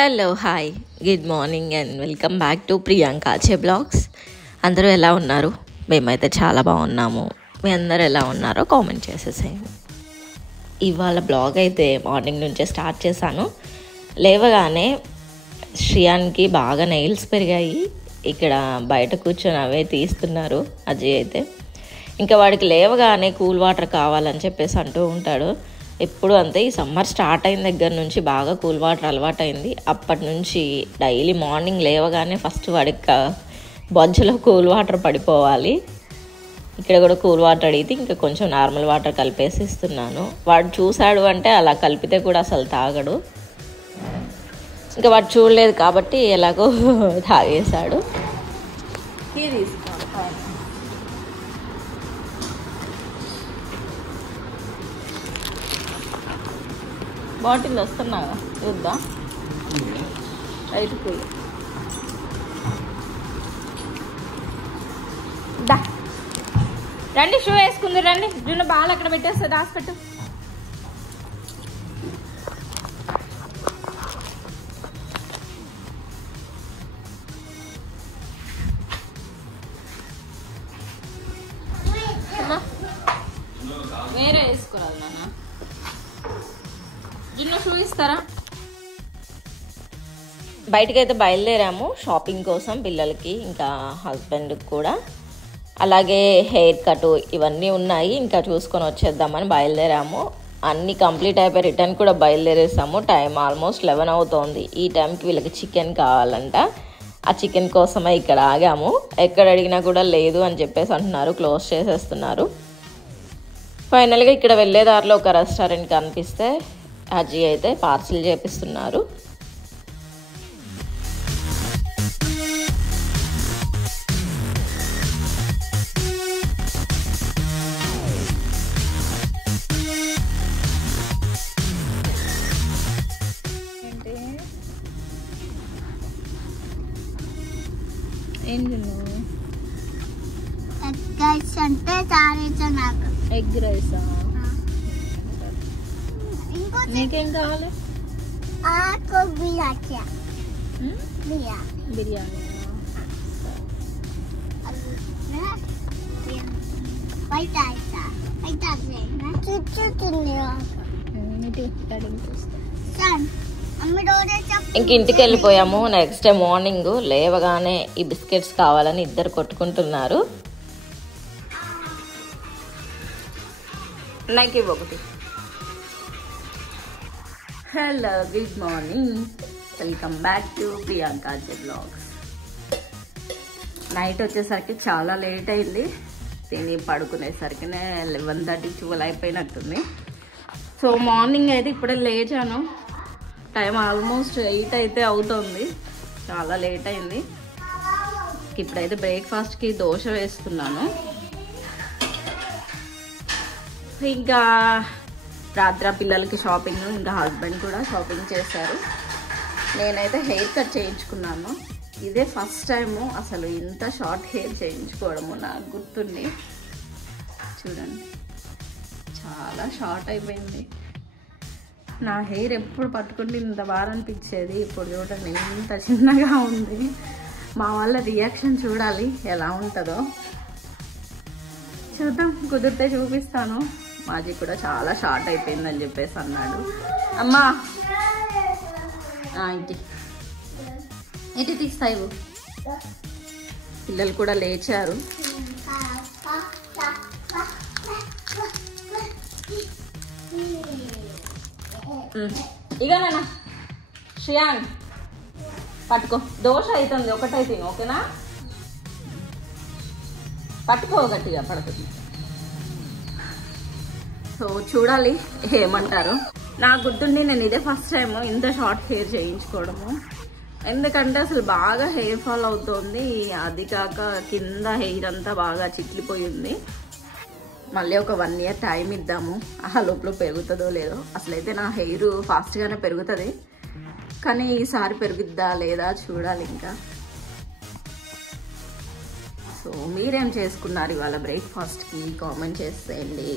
Hello hi good morning and welcome back to Priyanka చే blogs. అందరూ ఎలా ఉన్నారు? మేమైతే చాలా బాగున్నాము. మీ అందరూ ఎలా ఉన్నారో కామెంట్ చేసేసేయండి. ఇవాళ బ్లాగ్ అయితే మార్నింగ్ నుంచే స్టార్ట్ చేశాను. లేవగానే శ్రియాన్కి బాగా నెయిల్స్ పెరిగాయి. ఇక్కడ బయట కూర్చొని అవే తీస్తున్నారు అజయ్ అయితే. ఇంకా వాడికి లేవగానే కూల్ వాటర్ కావాలని చెప్పేసి అంటూ ఉంటాడు. ఎప్పుడు అంతే. ఈ సమ్మర్ స్టార్ట్ అయిన దగ్గర నుంచి బాగా కూల్ వాటర్ అలవాటైంది. అప్పటి నుంచి డైలీ మార్నింగ్ లేవగానే ఫస్ట్ వాడికి బొజ్జలో కూల్ వాటర్ పడిపోవాలి. ఇక్కడ కూడా కూల్ వాటర్ అడిగితే ఇంకా కొంచెం నార్మల్ వాటర్ కలిపేసి ఇస్తున్నాను. వాడు చూశాడు అంటే అలా కలిపితే కూడా అసలు తాగడు. ఇంకా వాడు చూడలేదు కాబట్టి ఎలాగో తాగేశాడు. బాటిల్ వస్తున్నాగా చూద్దాం. రైట్ పోయి దా రండి, షూ వేసుకుంది రండి. జున్ను బాల్ అక్కడ పెట్టేస్తే దాచిపెట్టు. వేరే వేసుకోరాదు నాన్న. జున్ను షూ ఇస్తారా? బయటకైతే బయలుదేరాము షాపింగ్ కోసం, పిల్లలకి ఇంకా హస్బెండ్కి కూడా. అలాగే హెయిర్ కట్ ఇవన్నీ ఉన్నాయి, ఇంకా చూసుకొని వచ్చేద్దామని బయలుదేరాము. అన్నీ కంప్లీట్ అయిపోయి రిటర్న్ కూడా బయలుదేరేసాము. టైం ఆల్మోస్ట్ 11 అవుతోంది. ఈ టైంకి వీళ్ళకి చికెన్ కావాలంట. ఆ చికెన్ కోసమే ఇక్కడ ఆగాము. ఎక్కడ అడిగినా కూడా లేదు అని చెప్పేసి అంటున్నారు, క్లోజ్ చేసేస్తున్నారు. ఫైనల్గా ఇక్కడ వెళ్ళే దారిలో ఒక రెస్టారెంట్ కనిపిస్తే అజయ్ అయితే పార్సిల్ చేపిస్తున్నారు. ఎగ్ రైసా? నీకేం కావాలి? బిర్యానీ. ఇంక ఇంటికి వెళ్ళిపోయాము. నెక్స్ట్ డే మార్నింగ్ లేవగానే ఈ బిస్కెట్స్ కావాలని ఇద్దరు కొట్టుకుంటున్నారు. నాకు ఇవ్వ ఒకటి. Hello good morning, welcome back to Priyanka చే బ్లాగ్స్. నైట్ వచ్చేసరికి చాలా లేట్ అయింది. తిని పడుకునేసరికినే 11:30, 12 అయిపోయినట్టుంది. సో మార్నింగ్ అయితే ఇప్పుడే లేచాను. టైం ఆల్మోస్ట్ 8 అయితే అవుతుంది. చాలా లేట్ అయింది. ఇప్పుడైతే బ్రేక్ఫాస్ట్కి దోశ వేస్తున్నాను. ఇంకా రాత్రి పిల్లలకి షాపింగ్, ఇంకా హస్బెండ్ కూడా షాపింగ్ చేశారు. నేనైతే హెయిర్ కట్ చేయించుకున్నాను. ఇదే ఫస్ట్ టైము అసలు ఇంత షార్ట్ హెయిర్ చేయించుకోవడము నాకు గుర్తుంది. చూడండి, చాలా షార్ట్ అయిపోయింది. నా హెయిర్ ఎప్పుడు పట్టుకుంటే ఇంత బాగా అనిపించేది, ఇప్పుడు చూడండి ఇంత చిన్నగా ఉంది. మా వాళ్ళ రియాక్షన్ చూడాలి ఎలా ఉంటుందో. చూద్దాం, కుదిరితే చూపిస్తాను. మాజీ కూడా చాలా షార్ట్ అయిపోయిందని చెప్పేసి అన్నాడు. అమ్మా ఇంటి ఇటు తీస్తాయి. పిల్లలు కూడా లేచారు. ఇక నాన్న శ్రియాన్ పట్టుకో, దోశ అవుతుంది, ఒకటే తిను ఓకేనా? పట్టుకో, గట్టిగా పడుతుంది. సో చూడాలి ఏమంటారు. నాకు గుర్తుండి నేను ఇదే ఫస్ట్ టైం ఇంత షార్ట్ హెయిర్ చేయించుకోవడము. ఎందుకంటే అసలు బాగా హెయిర్ ఫాల్ అవుతుంది. అది కాక కింద హెయిర్ అంతా బాగా చిట్లిపోయింది. మళ్ళీ ఒక 1 year టైం ఇద్దాము, ఆ లోపల పెరుగుతుందో లేదో. అసలైతే నా హెయిర్ ఫాస్ట్గానే పెరుగుతుంది, కానీ ఈసారి పెరుగుద్దా లేదా చూడాలి ఇంకా. సో మీరేం చేసుకున్నారు ఇవాళ బ్రేక్ఫాస్ట్కి కామెంట్ చేసేయండి.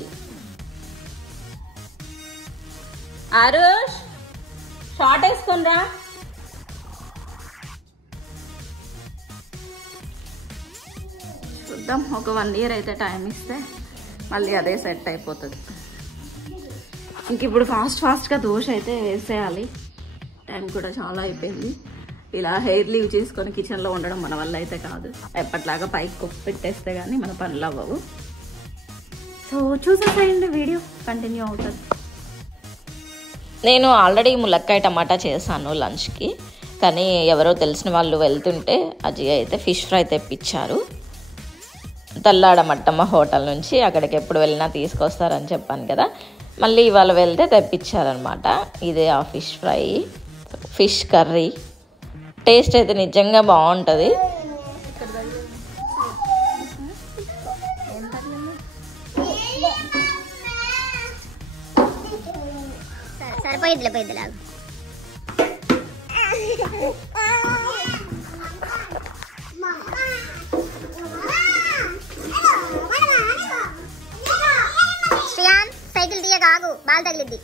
ఆరుష్ షార్ట్ వేసుకునిరా. చూద్దాం, ఒక 1 year అయితే టైం ఇస్తే మళ్ళీ అదే సెట్ అయిపోతుంది. ఇంక ఇప్పుడు ఫాస్ట్గా దోశ అయితే వేసేయాలి. టైం కూడా చాలా అయిపోయింది. ఇలా హెయిర్ లీవ్ చేసుకొని కిచెన్లో ఉండడం మన వల్ల అయితే కాదు. ఎప్పట్లాగా పైకి కొప్పు పెట్టేస్తే కానీ మన పనులు అవ్వవు. సో చూసేసేయండి, వీడియో కంటిన్యూ అవుతుంది. నేను ఆల్రెడీ ములక్కాయ టమాటా చేశాను లంచ్కి. కానీ ఎవరో తెలిసిన వాళ్ళు వెళ్తుంటే అజయ్ అయితే ఫిష్ ఫ్రై తెప్పించారు. తల్లాడ మట్టమ్మ హోటల్ నుంచి. అక్కడికి ఎప్పుడు వెళ్ళినా తీసుకొస్తారని చెప్పాను కదా, మళ్ళీ ఇవాళ వెళ్తే తెప్పించారనమాట. ఇదే ఆ fish fry, fish curry. Taste అయితే నిజంగా బాగుంటుంది. సరిపోయిద్దిలే. శ్రియాన్ సైకిల్ తీయగా ఆగు, బాల్ తగిలిద్ది.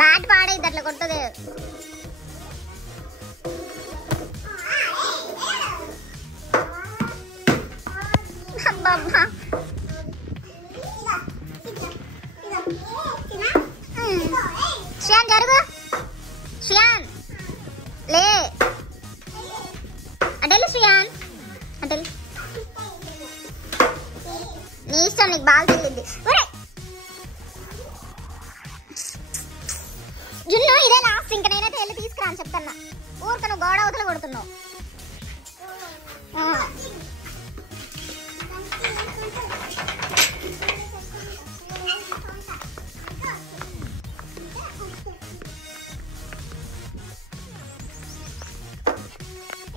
బ్యాట్ పాడైద్ది అట్లా కొట్టదే. శ్రియాన్ జరుగు, శ్రియాన్ లే, అంటే శ్రియాన్ అంటే నీ ఇష్టం, నీకు బాగా తగిలిద్ది. జున్ను ఇదే లాస్ట్, ఇంక నేనైతే వెళ్ళి తీసుకురా అని చెప్తున్నా. ఊరిక నువ్వు గోడ అవతల కొడుతున్నావు.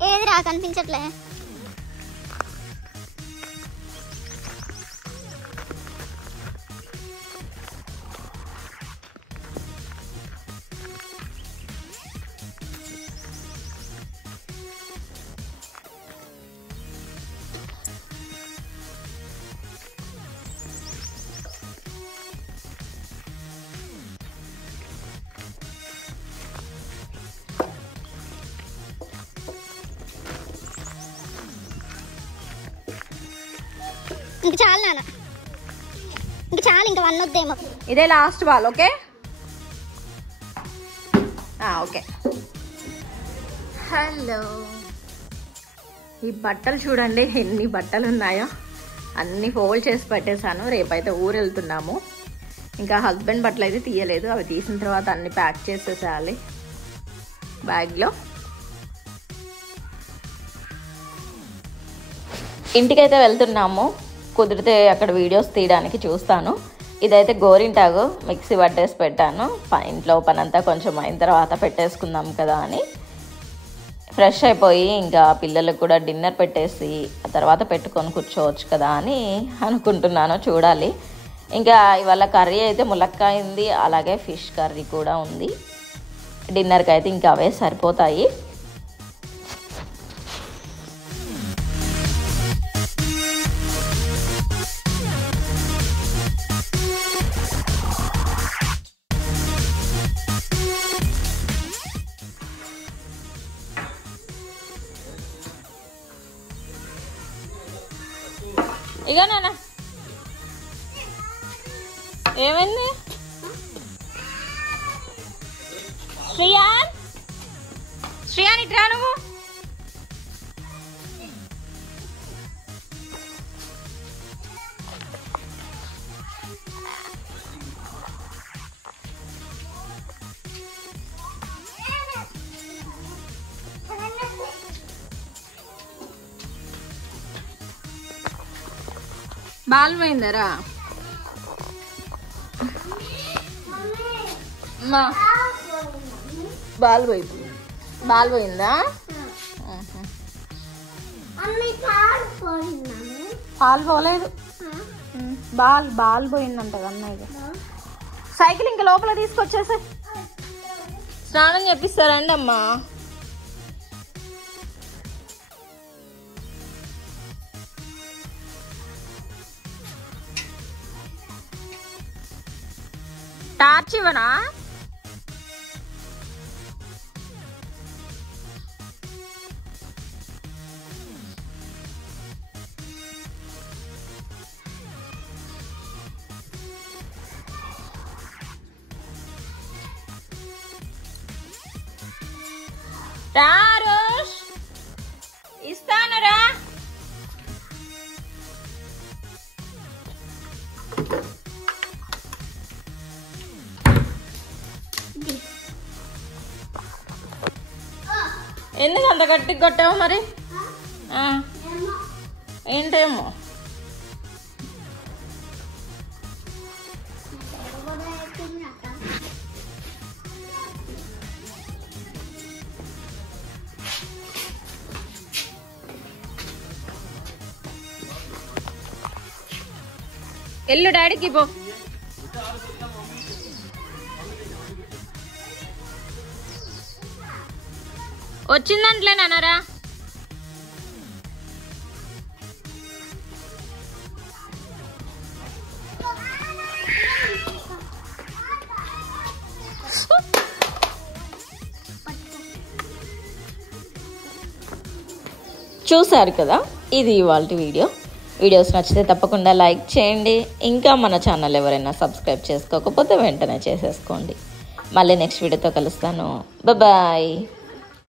ఏదిరా కనిపించట్లే. ఇంక చాలు నాన్న, ఇంక చాలు, ఇంక 1 వద్దేమో. ఇదే last ball. Okay okay. Hello, ఈ బట్టలు చూడండి ఎన్ని బట్టలు ఉన్నాయో. అన్నీ ఫోల్డ్ చేసి పెట్టేశాను. రేపైతే ఊరు వెళ్తున్నాము. ఇంకా హస్బెండ్ బట్టలు అయితే తీయలేదు. అవి తీసిన తర్వాత అన్ని ప్యాక్ చేసేసేయాలి బ్యాగ్లో. ఇంటికైతే వెళ్తున్నాము. కుదిరితే అక్కడ వీడియోస్ తీయడానికి చూస్తాను. ఇదైతే గోరింటాకు మిక్సీ పట్టేసి పెట్టాను. ఇంట్లో పనంతా కొంచెం అయిన తర్వాత పెట్టేసుకుందాం కదా అని ఫ్రెష్ అయిపోయి ఇంకా పిల్లలకు కూడా డిన్నర్ పెట్టేసి ఆ తర్వాత పెట్టుకొని కూర్చోవచ్చు కదా అని అనుకుంటున్నాను. చూడాలి. ఇంకా ఇవాళ కర్రీ అయితే ములక్కాయ ఉంది, అలాగే ఫిష్ కర్రీ కూడా ఉంది. డిన్నర్కి అయితే ఇంకా అవే సరిపోతాయి. ఇక నాన్న ఏమైంది? శ్రియాన్, శ్రియాన్ ఇట్రా నువ్వు. బాల్ పోయిందరా? బాల్ పోయింది. బాల్ పోయిందా? పాలు పోలేదు. బాల్ పోయిందంట అన్నయ్య. సైకిల్ ఇంకా లోపల తీసుకొచ్చేసా. స్నానం చేపిస్తారండి అమ్మా. టార్చ్ ఇవ్వనా? రారోష్ ఇస్తానరా. ఎందుకు అంత గట్టిగా కొట్టావు మరి? ఏంటేమో ఎల్లు డాడీకి పో. వచ్చిందంట్లేనారా? చూసారు కదా, ఇది ఇవాళ వీడియోస్ నచ్చితే తప్పకుండా లైక్ చేయండి. ఇంకా మన ఛానల్ ఎవరైనా సబ్స్క్రైబ్ చేసుకోకపోతే వెంటనే చేసేసుకోండి. మళ్ళీ నెక్స్ట్ వీడియోతో కలుస్తాను. బాయ్.